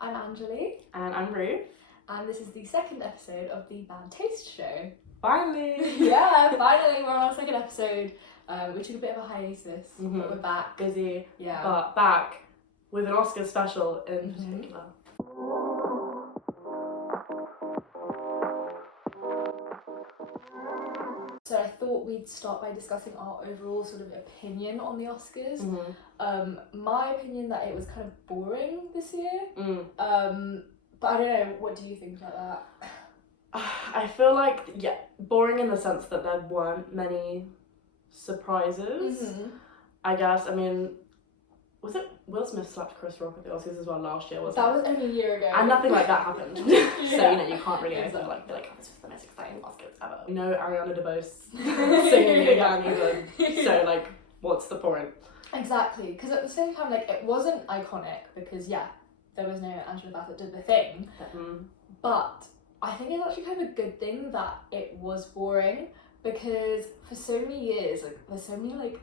I'm Anjale. And I'm Ruth. And this is the second episode of the Bad Taste Show. Finally! Yeah, finally we're on our second episode. We took a bit of a hiatus, but we're back. Busy, yeah, but back with an Oscar special in particular. So I thought we'd start by discussing our overall sort of opinion on the Oscars. My opinion that it was kind of boring this year. But I don't know, what do you think about that? I feel like, boring in the sense that there weren't many surprises. I guess, I mean, was it Will Smith slapped Chris Rock at the Oscars as well last year, wasn't it? That was only a year ago. And nothing like that happened. So, you can't really be like, oh, this was the most exciting Oscars ever. No Ariana DeBose singing again either. So, what's the point? Exactly, because at the same time, it wasn't iconic because, there was no Angela Bassett did the thing. But I think it's actually kind of a good thing that it was boring because for so many years, there's so many,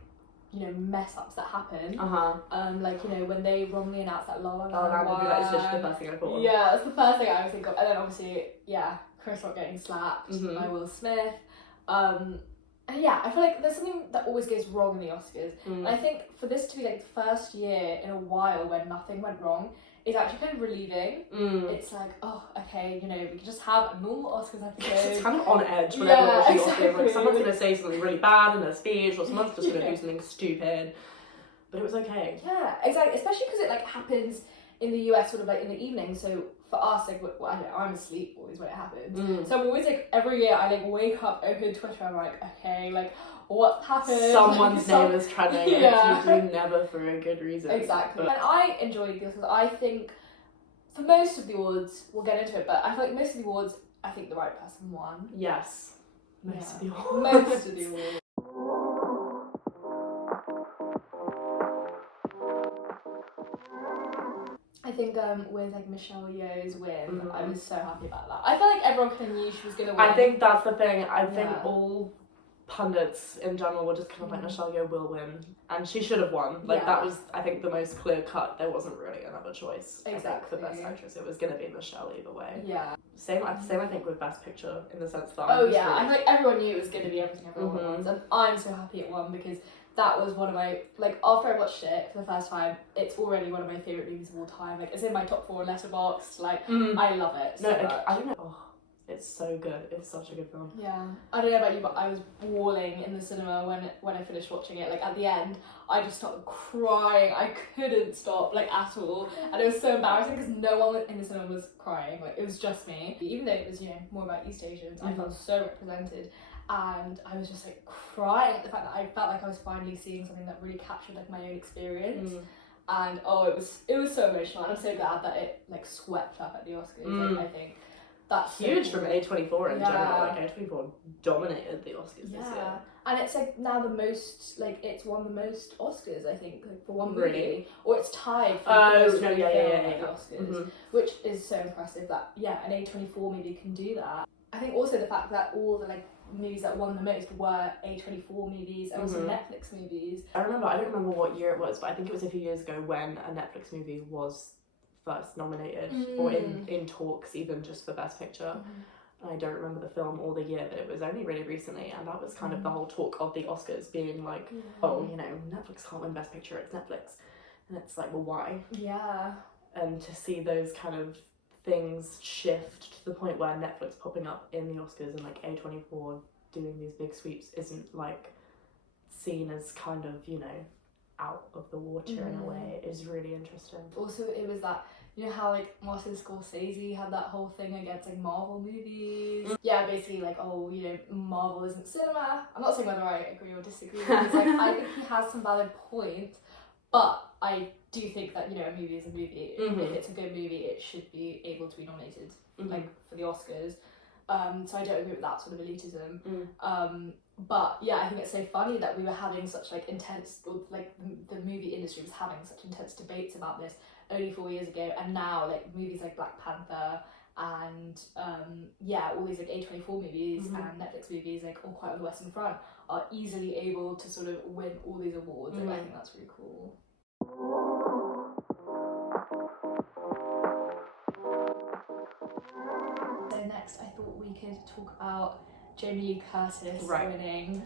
mess ups that happen. When they wrongly announced that La La Land. That is literally the first thing I thought of. Yeah, that's the first thing I always think of. And then obviously, Chris Rock getting slapped by Will Smith. And I feel like there's something that always goes wrong in the Oscars. And I think for this to be the first year in a while when nothing went wrong, it's actually kind of relieving. It's like, oh, okay, we can just have a normal Oscars episode. It's kind of on edge whenever we're watching Oscars. Someone's going to say something really bad in their speech, or someone's just going to do something stupid. But it was okay. Yeah, exactly. Especially because it happens in the US sort of in the evening. So for us, I'm asleep always when it happens. So I'm always every year I wake up, open Twitter, I'm like, okay, what happened? Someone's name is trending, and it's usually never for a good reason. Exactly. And I enjoyed the Oscars. I think for most of the awards, we'll get into it, but I feel like most of the awards, I think the right person won. Yes. Most of the awards. I think with Michelle Yeoh's win, I was so happy about that. I feel like everyone kind of knew she was going to win. I think that's the thing. I think all pundits in general were just kind of Michelle Yeoh will win, and she should have won. That was, I think, the most clear cut. There wasn't really another choice. Exactly. For Best Actress, it was going to be Michelle either way. Yeah. Same. I think with Best Picture in the sense that. I feel like everyone knew it was going to be Everything Everyone Wants, and I'm so happy it won because that was one of my, after I watched it for the first time, it's already one of my favourite movies of all time. It's in my top 4 Letterboxd. I love it so much. I don't know. Oh, it's so good. It's such a good film. Yeah. I don't know about you, but I was bawling in the cinema when I finished watching it. At the end, I just started crying. I couldn't stop, at all. And it was so embarrassing because no one in the cinema was crying. It was just me. Even though it was, more about East Asians, I felt so represented. And I was just crying at the fact that I felt like I was finally seeing something that really captured my own experience. And it was so emotional, and I'm so glad that it swept up at the Oscars. I think that's huge so cool. From A24 in general. A24 dominated the Oscars this year. And it's now the most it's won the most Oscars, I think, for one movie. Really? Or it's tied for the most film at the Oscars, which is so impressive that an A24 movie can do that. I think also the fact that all the movies that won the most were A24 movies and also Netflix movies. I don't remember what year it was, but I think it was a few years ago when a Netflix movie was first nominated or in talks even just for Best Picture. And I don't remember the film or the year, but it was only really recently, and that was kind of the whole talk of the Oscars being Netflix can't win Best Picture, it's Netflix. And it's well, why? Yeah. And to see those kind of things shift to the point where Netflix popping up in the Oscars and A24 doing these big sweeps isn't seen as kind of out of the water in a way is really interesting. Also, it was that how Martin Scorsese had that whole thing against Marvel movies. Basically Marvel isn't cinema. I'm not saying whether I agree or disagree because I think he has some valid points, but I do think that a movie is a movie. If it's a good movie, it should be able to be nominated for the Oscars. So I don't agree with that sort of elitism. But I think it's so funny that we were having such intense, or the movie industry was having such intense debates about this only 4 years ago, and now movies like Black Panther and all these A24 movies and Netflix movies all quite on the Western Front are easily able to sort of win all these awards. I think that's really cool. talk about Jamie Lee Curtis winning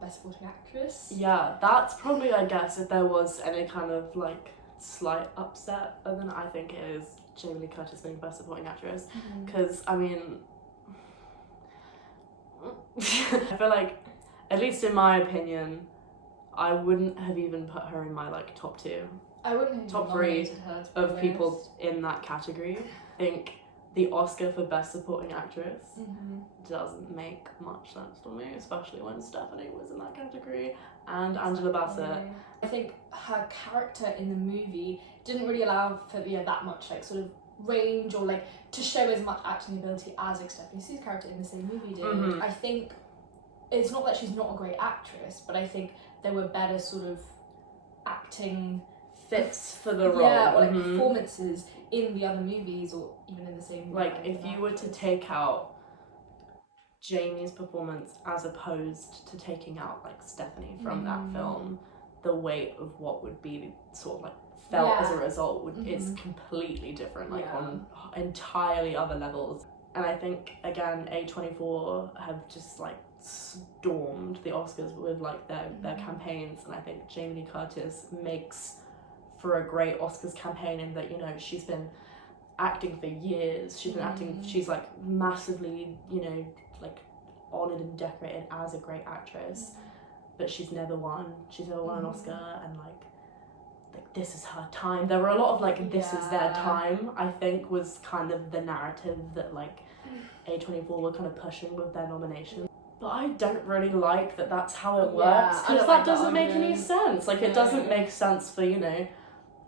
Best Supporting Actress. Yeah, that's probably, I guess, if there was any kind of like slight upset, and then I think it is Jamie Lee Curtis winning Best Supporting Actress. Because, I mean, I feel like, at least in my opinion, I wouldn't have even put her in my like top 2. I wouldn't have top 3 of people in that category. I think the Oscar for Best Supporting Actress doesn't make much sense to me, especially when Stephanie was in that category and Angela Bassett. I think her character in the movie didn't really allow for that much like sort of range or like to show as much acting ability as like Stephanie Sue's character in the same movie did. I think it's not that she's not a great actress, but I think there were better sort of acting fits for the role. Yeah, or like performances in the other movies or even in the same movie. Like if you were to take out Jamie's performance as opposed to taking out like Stephanie from that film, the weight of what would be sort of like felt as a result is completely different, like on entirely other levels. And I think again A24 have just like stormed the Oscars with like their campaigns, and I think Jamie Lee Curtis makes for a great Oscars campaign in that, you know, she's been acting for years, she's been acting, she's like massively, you know, like honoured and decorated as a great actress, but she's never won an Oscar, and like this is her time. There were a lot of like this is their time, I think, was kind of the narrative that like A24 were kind of pushing with their nomination. But I don't really like that that's how it works, because that doesn't make any sense. Like it doesn't make sense for, you know,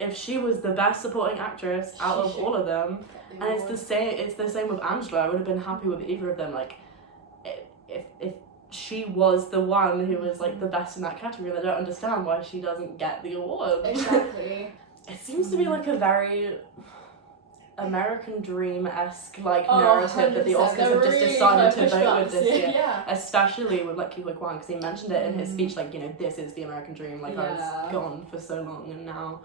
if she was the best supporting actress out of all of them, and it's the same with Angela. I would have been happy with either of them. Like if she was the one who was like the best in that category, I don't understand why she doesn't get the award. Exactly. It seems to be like a very American Dream-esque like narrative that the Oscars have just decided to vote with this year. Especially with like Ke Huy Quan, because he mentioned it in his speech, like, you know, this is the American dream, like I was gone for so long and now,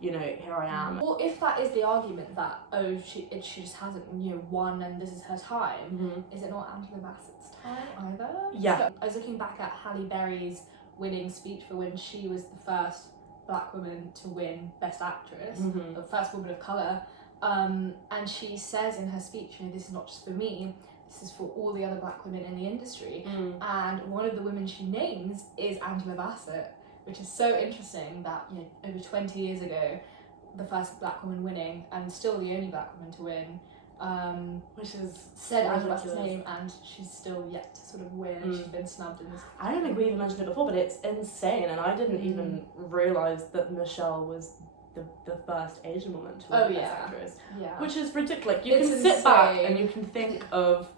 you know, here I am. Well, if that is the argument that she just hasn't, you know, won and this is her time, is it not Angela Bassett's time either? Yeah. So I was looking back at Halle Berry's winning speech for when she was the first black woman to win Best Actress, the first woman of colour, and she says in her speech, you know, this is not just for me, this is for all the other black women in the industry, and one of the women she names is Angela Bassett, which is so interesting that, you know, over 20 years ago, the first black woman winning, and still the only black woman to win, which is said Angela Bassett's name, and she's still yet to sort of win. She's been snubbed in this. I don't think we even mentioned it before, but it's insane, and I didn't even realise that Michelle was the first Asian woman to win Best Actress. Yeah. Which is ridiculous. Like, you can sit back and you can think of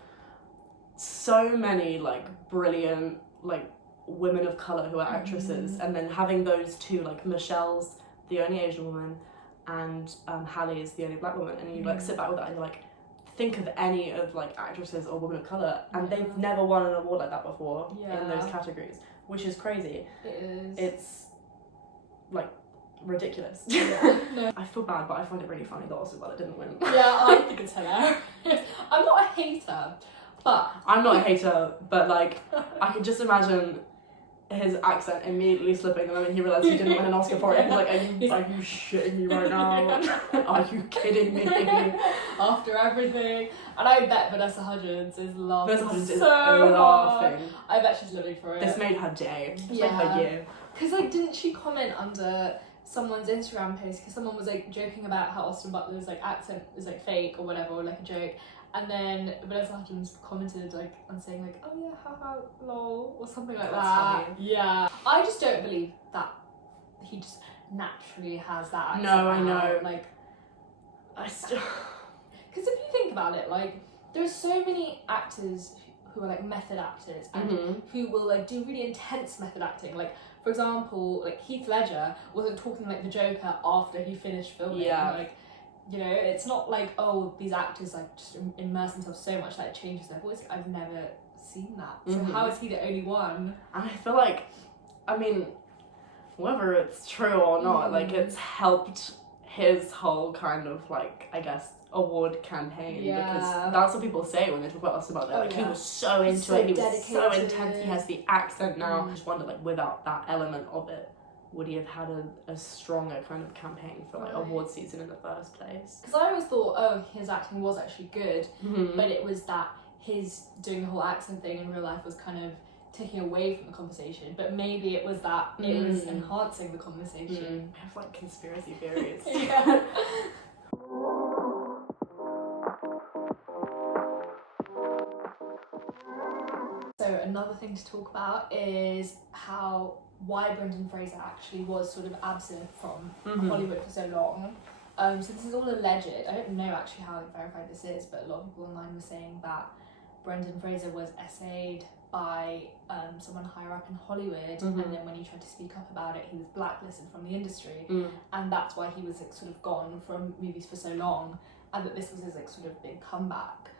so many like brilliant like women of colour who are actresses, and then having those two, like Michelle's the only Asian woman and Halle is the only black woman, and you like sit back with that and you're like, think of any of like actresses or women of colour and they've never won an award like that before in those categories, which is crazy. It is. It's like ridiculous. I feel bad, but I find it really funny that Austin Butler didn't win. I think it's hilarious. I'm not a hater, but I'm not a hater, but like I can just imagine his accent immediately slipping the moment he realised he didn't win an Oscar for it. He's like, are you shitting me right now? Are you kidding me? After everything. And I bet Vanessa Hudgens is laughing so hard. I bet she's living for it. This made her day. This made her year. Because like, didn't she comment under someone's Instagram post, because someone was like joking about how Austin Butler's like accent is like fake or whatever, or like a joke, and then Vanessa Hudgens commented like on saying like, oh yeah, haha, lol, or something like that. Funny. Yeah, I just don't believe that he just naturally has that accent. No, I know. Like, I still, because if you think about it, like there's so many actors who are like method actors and who will like do really intense method acting, like. For example, like Heath Ledger wasn't talking like the Joker after he finished filming. Yeah. Like, you know, it's not like, oh, these actors like just immerse themselves so much that it changes their voice. I've never seen that. So how is he the only one? And I feel like, I mean, whether it's true or not, like it's helped his whole kind of like, I guess, award campaign, because that's what people say when they talk about Austin Butler. Like, he was so into it, he was so intense, he has the accent now. I just wonder, like, without that element of it, would he have had a stronger kind of campaign for like award season in the first place? Because I always thought, his acting was actually good, but it was that his doing the whole accent thing in real life was kind of taking away from the conversation. But maybe it was that it was enhancing the conversation. I have like conspiracy theories. Yeah. So another thing to talk about is why Brendan Fraser actually was sort of absent from Hollywood for so long. So this is all alleged. I don't know actually how verified this is, but a lot of people online were saying that Brendan Fraser was essayed by someone higher up in Hollywood, and then when he tried to speak up about it, he was blacklisted from the industry, and that's why he was like, sort of gone from movies for so long, and that this was his like sort of big comeback.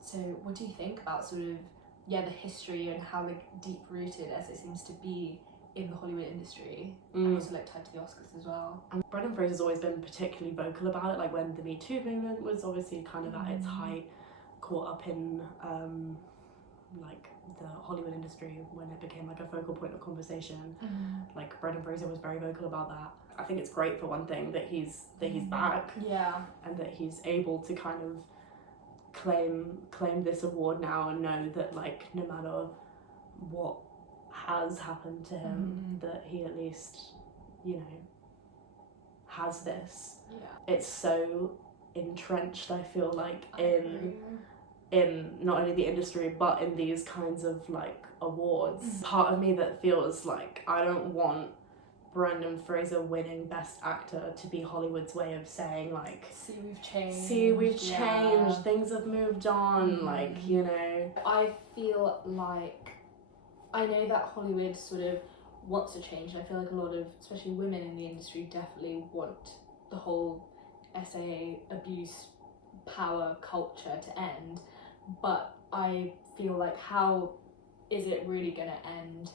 So what do you think about sort of the history and how like deep rooted as it seems to be in the Hollywood industry, and also like tied to the Oscars as well? And Brendan Fraser's always been particularly vocal about it, like when the Me Too movement was obviously kind of at its height, caught up in like the Hollywood industry when it became like a focal point of conversation. Like Brendan Fraser was very vocal about that. I think it's great for one thing that he's back, and that he's able to kind of claim this award now and know that like no matter what has happened to him, that he at least, you know, has this. It's so entrenched, I feel like, in not only the industry but in these kinds of like awards. Part of me that feels like I don't want Brendan Fraser winning Best Actor to be Hollywood's way of saying like, see we've changed, things have moved on, like, you know. I feel like, I know that Hollywood sort of wants to change, and I feel like a lot of, especially women in the industry, definitely want the whole SAA abuse power culture to end, but I feel like, how is it really going to end?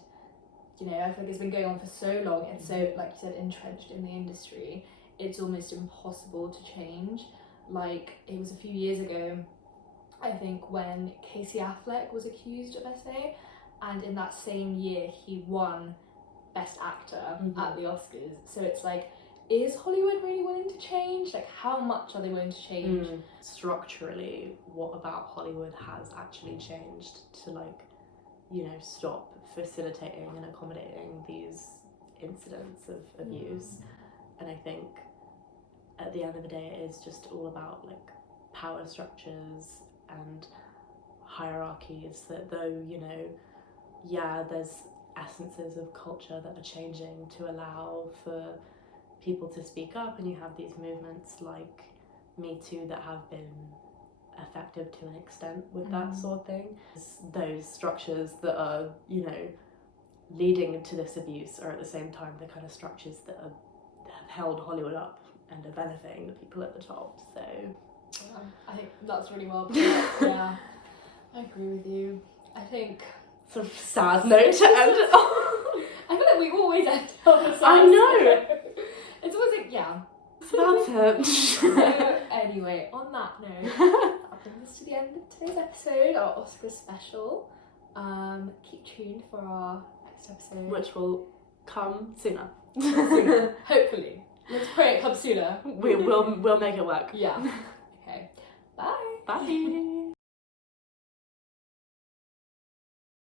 You know, I feel like it's been going on for so long, it's so, like you said, entrenched in the industry, it's almost impossible to change. Like, it was a few years ago, I think, when Casey Affleck was accused of SA, and in that same year he won Best Actor at the Oscars. So it's like, is Hollywood really willing to change? Like, how much are they willing to change? Structurally, what about Hollywood has actually changed to, like, you know, stop facilitating and accommodating these incidents of abuse? And I think at the end of the day it is just all about like power structures and hierarchies, that though, you know, there's essences of culture that are changing to allow for people to speak up, and you have these movements like Me Too that have been effective to an extent with that sort of thing. Those structures that are, you know, leading to this abuse are at the same time the kind of structures that have held Hollywood up and are benefiting the people at the top. So I think that's really well put. Yeah, I agree with you. I think sort of sad note to end it on. I feel like we always end on a sad I know. It's always like, That's it. So anyway, on that note, that brings us to the end of today's episode, our Oscar special. Keep tuned for our next episode, which will come sooner. Hopefully. Let's pray it comes sooner. We'll make it work. Yeah. Okay. Bye. Bye.